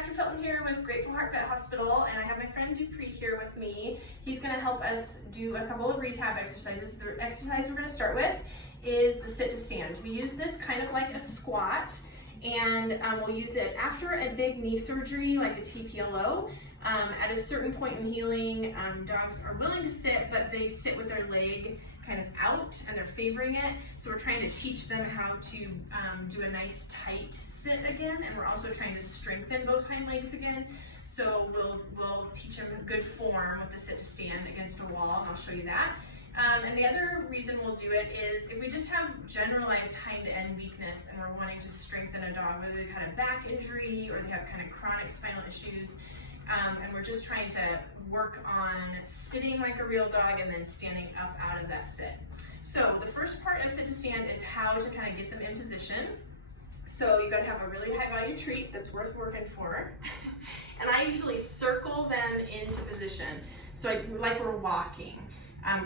Dr. Felton here with Grateful Heart Vet Hospital, and I have my friend Dupree here with me. He's going to help us do a couple of rehab exercises. The exercise we're going to start with is the sit to stand. We use this kind of like a squat, and we'll use it after a big knee surgery like a TPLO. At a certain point in healing, dogs are willing to sit, but they sit with their leg kind of out and they're favoring it. So we're trying to teach them how to do a nice tight sit again, and we're also trying to strengthen both hind legs again. So we'll teach them good form with the sit to stand against a wall, and I'll show you that. And the other reason we'll do it is if we just have generalized hind end weakness and we're wanting to strengthen a dog, whether they've had a back injury or they have kind of chronic spinal issues, and we're just trying to work on sitting like a real dog and then standing up out of that sit. So the first part of sit to stand is how to kind of get them in position. So you got to have a really high value treat that's worth working for. And I usually circle them into position. So like we're walking.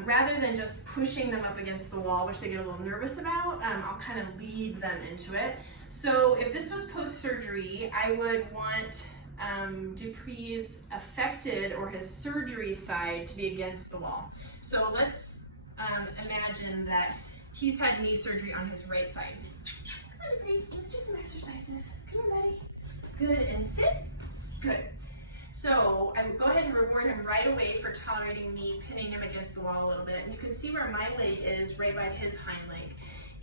Rather than just pushing them up against the wall, which they get a little nervous about, I'll kind of lead them into it. So if this was post-surgery, I would want Dupree's affected or his surgery side to be against the wall. So let's imagine that he's had knee surgery on his right side. Come on, Dupree, let's do some exercises. Come on, buddy. Good, and sit. Good. So I would go ahead and reward him right away for tolerating me pinning him against the wall a little bit. And you can see where my leg is right by his hind leg.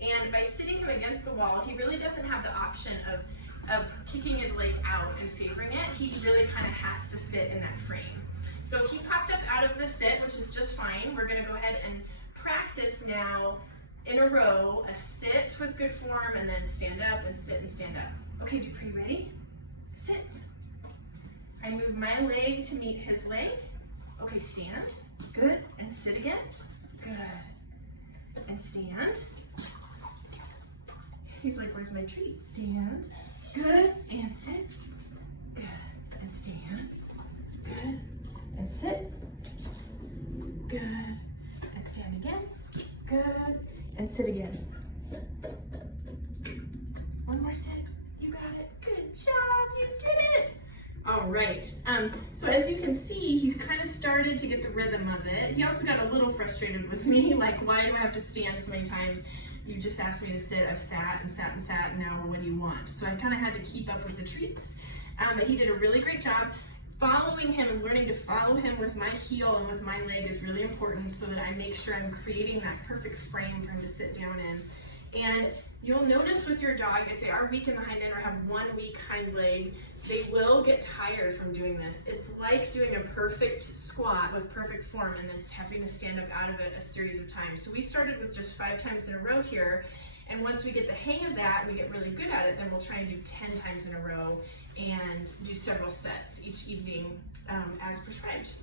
And by sitting him against the wall, he really doesn't have the option of kicking his leg out and favoring it. He really kind of has to sit in that frame. So he popped up out of the sit, which is just fine. We're gonna go ahead and practice now in a row, a sit with good form and then stand up and sit and stand up. Okay, Dupree, ready? Sit. I move my leg to meet his leg. Okay, stand. Good, and sit again. Good, and stand. He's like, where's my treat? Stand. Good, and sit. Good, and stand. Good, and sit. Good, and stand again. Good, and sit again. One more sit. You got it. Good job, you did it. All right, so as you can see, he's kind of started to get the rhythm of it. He also got a little frustrated with me, like, why do I have to stand so many times? You just asked me to sit, I've sat and sat and sat, and now what do you want? So I kind of had to keep up with the treats, but he did a really great job. Following him and learning to follow him with my heel and with my leg is really important so that I make sure I'm creating that perfect frame for him to sit down in. And you'll notice with your dog, if they are weak in the hind end or have one weak hind leg, they will get tired from doing this. It's like doing a perfect squat with perfect form and then having to stand up out of it a series of times. So we started with just 5 times in a row here, and once we get the hang of that, we get really good at it, then we'll try and do 10 times in a row and do several sets each evening as prescribed.